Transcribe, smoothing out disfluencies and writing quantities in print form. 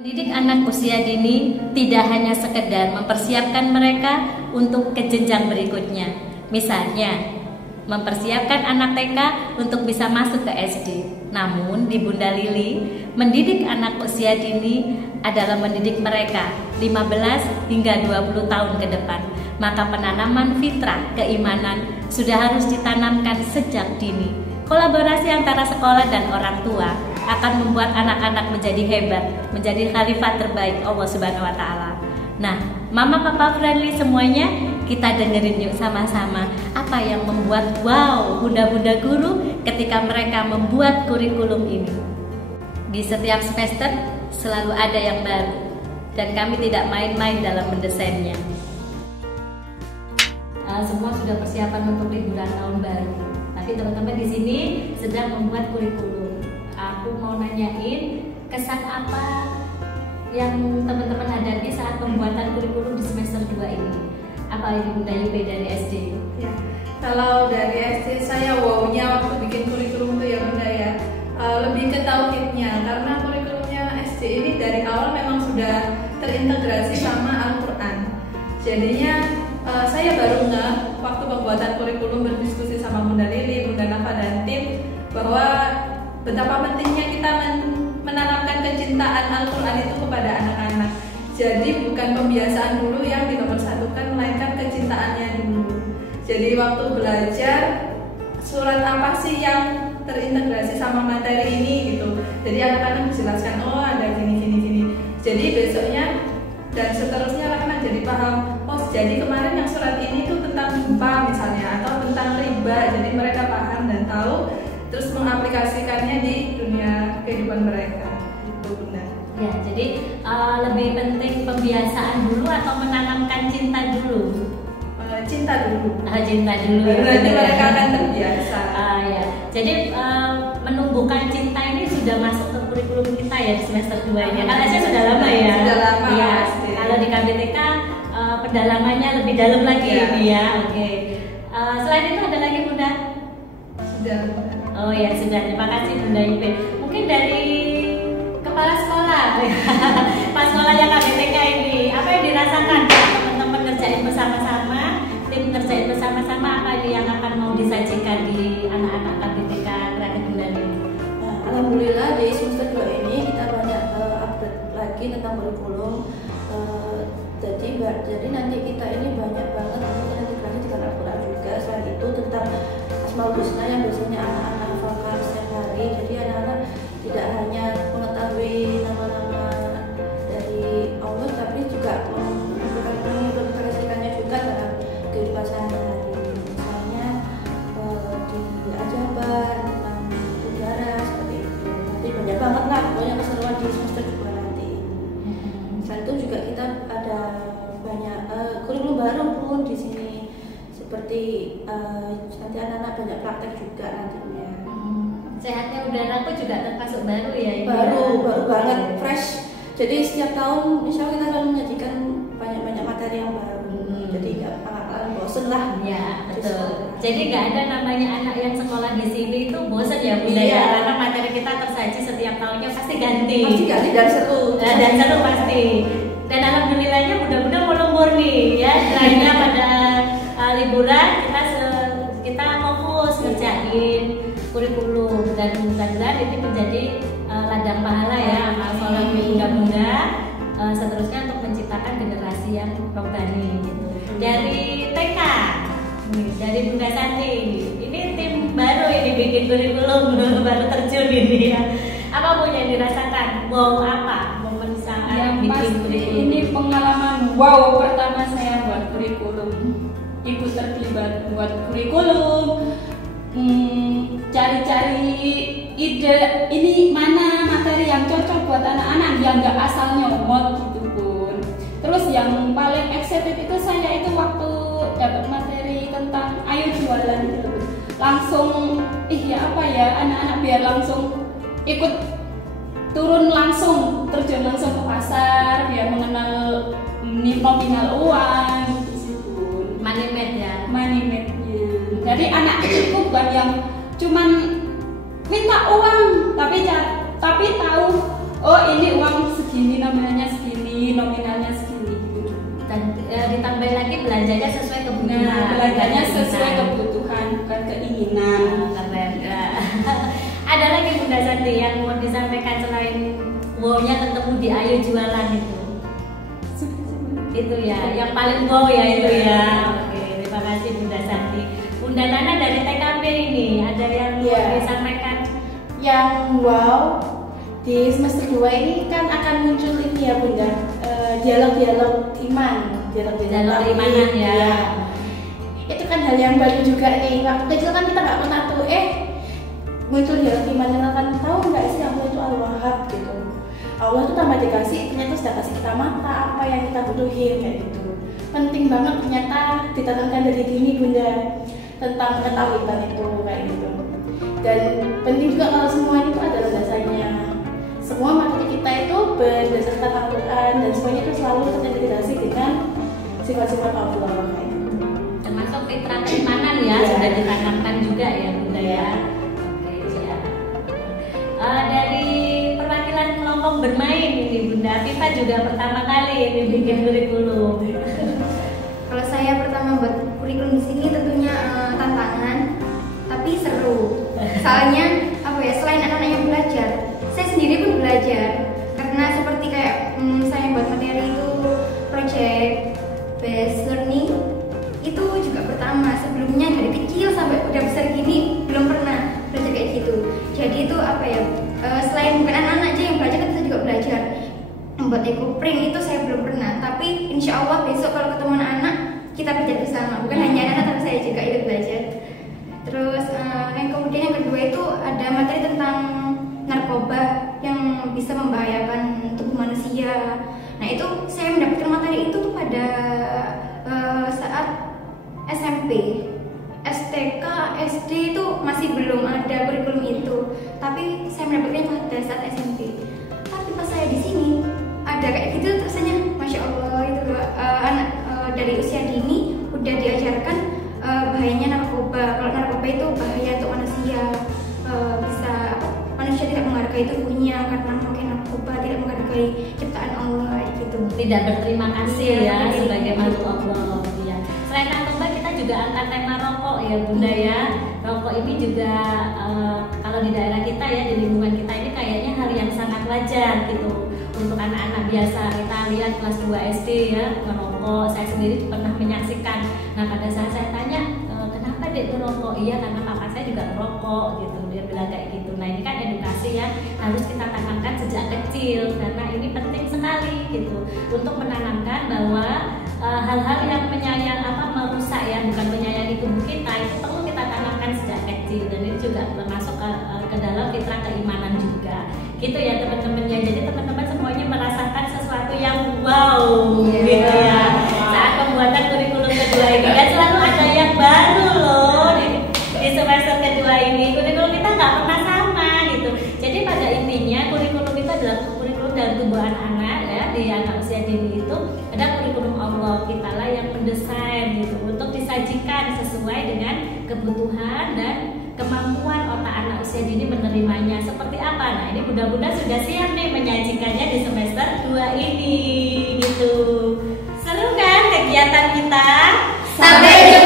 Mendidik anak usia dini tidak hanya sekedar mempersiapkan mereka untuk ke jenjang berikutnya. Misalnya, mempersiapkan anak TK untuk bisa masuk ke SD. Namun di Bunda Lili, mendidik anak usia dini adalah mendidik mereka 15 hingga 20 tahun ke depan. Maka penanaman fitrah keimanan sudah harus ditanamkan sejak dini. Kolaborasi antara sekolah dan orang tua akan membuat anak-anak menjadi hebat, menjadi khalifah terbaik Allah Subhanahu wa taala. Nah, Mama Papa friendly semuanya, kita dengerin yuk sama-sama apa yang membuat wow bunda-bunda guru ketika mereka membuat kurikulum ini. Di setiap semester selalu ada yang baru dan kami tidak main-main dalam mendesainnya. Semua sudah persiapan untuk liburan tahun baru. Tapi teman-teman di sini sedang membuat kurikulum. Aku mau nanyain kesan apa yang teman-teman hadapi saat pembuatan kurikulum di semester 2 ini. Apa ini Bunda Yupe dari SD? Ya, kalau dari SD saya wow-nya waktu bikin kurikulum itu ya Bunda ya, lebih ke tauhidnya, karena kurikulumnya SD ini dari awal memang sudah terintegrasi sama Al-Quran. Jadinya saya baru ngeh waktu pembuatan kurikulum berdiskusi sama Bunda Lili, Bunda Nafa dan tim bahwa betapa pentingnya kita menanamkan kecintaan Al-Quran itu kepada anak-anak. Jadi bukan pembiasaan dulu yang dinomorsatukan, melainkan kecintaannya dulu. Jadi waktu belajar surat apa sih yang terintegrasi sama materi ini gitu. Jadi anak-anak dijelaskan, oh ada gini. Jadi besoknya dan seterusnya anak-anak jadi paham, oh jadi kemarin yang surat ini tuh tentang gempa misalnya atau tentang riba. Jadi mereka paham dan tahu, terus mengaplikasikannya di dunia kehidupan mereka. Itu benar. Ya, jadi lebih penting pembiasaan dulu atau menanamkan cinta dulu? Cinta dulu. Cinta dulu. Berarti mereka akan terbiasa. Ya. Jadi menumbuhkan cinta ini sudah masuk ke kurikulum kita ya di semester 2 ini. Kan aja sudah lama ya. Sudah lama. Ya. Kalau di KBTK pendalamannya lebih dalam lagi ya. Oke. Selain itu ada lagi Bunda? Sudah. Oh ya sudah. Terima kasih Bunda Yupe. Mungkin dari kepala sekolah, pas sekolahnya KBTK ini, apa yang dirasakan teman-teman ngerjain bersama-sama, tim ngerjain bersama-sama, apa yang akan mau disajikan di anak-anak KBTK Kreatif Bunda Lili? Alhamdulillah di semester 2 ini kita banyak update lagi tentang kurikulum. Jadi nanti kita ini banyak banget integrasi dengan Al-Quran juga. Selain itu tentang Asmaul Husna yang biasanya anak-anak hafalkan setiap hari. Jadi anak-anak tidak hanya mengetahui nama-nama dari Allah, tapi juga mengimplementasikannya juga dalam kehidupan sehari-hari. Misalnya di Ajabar tentang udara seperti itu. Nanti banyak banget lah pokoknya keseruan di semester 2 nanti. Selain itu juga kita ada banyak kurikulum baru pun di sini, seperti nanti anak-anak banyak praktek juga nantinya. Sehatnya udara aku juga termasuk baru ya? Baru banget, fresh. Jadi setiap tahun misalnya kita selalu menyajikan banyak materi yang baru. Jadi nggak akan bosen lah. Ya betul. Jadi nggak ada namanya anak yang sekolah di sini itu bosen ya Bunda ya, karena materi kita tersaji setiap tahunnya pasti ganti. Pasti ganti dan seru. Dan seru pasti. Dan alhamdulillahnya Bunda-bunda mau lembur nih ya. Selainnya pada liburan kita fokus ngerjain kurikulum dan mudah-mudahan ini menjadi ladang pahala ya amal soleh bunda-bunda seterusnya untuk menciptakan generasi yang robbani gitu. Dari TK, dari Bunda Santi, ini tim baru ini bikin kurikulum baru terjun ini ya. Apa punya yang dirasakan? Wow apa momen saat yang bikin pasti kurikulum? ini pengalaman wow pertama saya buat kurikulum, ikut terlibat buat kurikulum, cari-cari ide ini mana materi yang cocok buat anak-anak yang nggak asal nyomot gitu pun. Terus yang paling excited itu saya itu waktu dapat materi tentang ayo jualan gitu, langsung anak-anak biar langsung ikut turun langsung, terjun langsung ke pasar biar mengenal nominal uang gitu. Money made nya. Jadi anak itu bukan yang cuman minta uang tapi tahu oh ini uang segini namanya keinginan. Keren. Ada lagi Bunda Santi yang mau disampaikan selain wow-nya ketemu di Ayo Jualan itu? Itu ya, yang paling wow ya itu ya. Oke, terima kasih Bunda Santi. Bunda Nana dari TKP ini ada yang mau disampaikan? Yang wow di semester 2 ini kan akan muncul ini ya Bunda, dialog-dialog iman, dialog imanan ya. Itu kan hal yang baru juga nih. Waktu kecil kan kita nggak pernah tuh muncul dialog iman, kan tahu nggak sih Allah itu Al-Wahhab gitu. Allah tuh tambah dikasih, ternyata sudah kasih kita mata apa yang kita butuhin kayak gitu. Penting banget ternyata ditanamkan dari dini Bunda tentang ketawitan itu kayak gitu. Dan penting juga kalau semua itu ada landasannya. Semua materi kita itu berdasarkan Al-Quran dan semuanya itu selalu terintegrasi dengan sifat-sifat Allah kayak gitu. Termasuk fitrah keimanan ya, sudah ditanamkan juga ya Bunda ya. Oke ya. Dari perwakilan kelompok bermain ini Bunda Viva juga pertama kali ini bikin kurikulum. Kalau saya pertama buat kurikulum di sini tentunya tantangan, tapi seru. Soalnya selain anak-anak yang belajar, saya sendiri pun belajar. Karena seperti kayak saya buat materi itu project based learning itu juga pertama. Sebelumnya dari kecil sampai udah besar gini belum pernah belajar kayak gitu. Jadi itu selain bukan anak-anak aja yang belajar, kita juga belajar. Membuat ekoprint itu saya belum pernah, tapi insya Allah besok kalau ketemu anak-anak kita belajar bersama, bukan hanya anak-anak tapi saya juga ikut belajar. Terus yang kemudian yang kedua itu ada materi tentang narkoba yang bisa membahayakan tubuh manusia. Nah itu saya mendapatkan materi itu tuh pada saat SMP, STK, SD itu masih belum ada kurikulum itu, tapi saya mendapatkannya pada saat SMP. Tapi pas saya di sini ada kayak gitu, rasanya masya Allah itu anak dari usia dini udah diajarkan bahayanya narkoba. Kalau narkoba itu bahaya untuk manusia, bisa manusia tidak menghargai tubuhnya karena memakai narkoba, tidak menghargai ciptaan Allah gitu. Tidak berterima kasih ya sebagai makhluk Allah ya. Selain narkoba kita juga angkat tema rokok ya Bunda ya. Rokok ini juga kalau di daerah kita ya, di lingkungan kita ini kayaknya hal yang sangat wajar gitu. Untuk anak-anak biasa kita lihat kelas 2 SD ya merokok, saya sendiri pernah menyaksikan. Nah pada saat saya tanya kenapa Dek merokok, iya karena papa saya juga merokok gitu, dia bilang kayak gitu. Nah ini kan edukasi ya, harus kita tanamkan sejak kecil karena ini penting sekali gitu untuk menanamkan bahwa hal-hal yang merusak ya, bukan menyayangi tubuh kita, itu perlu kita tanamkan sejak kecil, dan ini juga termasuk ke dalam fitrah keimanan juga gitu ya teman-teman ya. Jadi teman-teman semuanya merasakan sesuatu yang wow gitu ya saat pembuatan kurikulum kedua ini, dan selalu ada yang baru loh di semester kedua ini. Kurikulum kita nggak pernah sama gitu. Jadi pada intinya kurikulum itu adalah kurikulum dalam tubuh anak-anak ya, di anak usia dini itu ada kurikulum Allah, kita lah yang mendesain gitu untuk disajikan sesuai dengan kebutuhan dan kemampuan otak anak usia dini menerimanya seperti apa. Nah ini Bunda-bunda sudah siap nih menyajikannya di semester 2 ini gitu. Seru kan kegiatan kita? Sampai jumpa.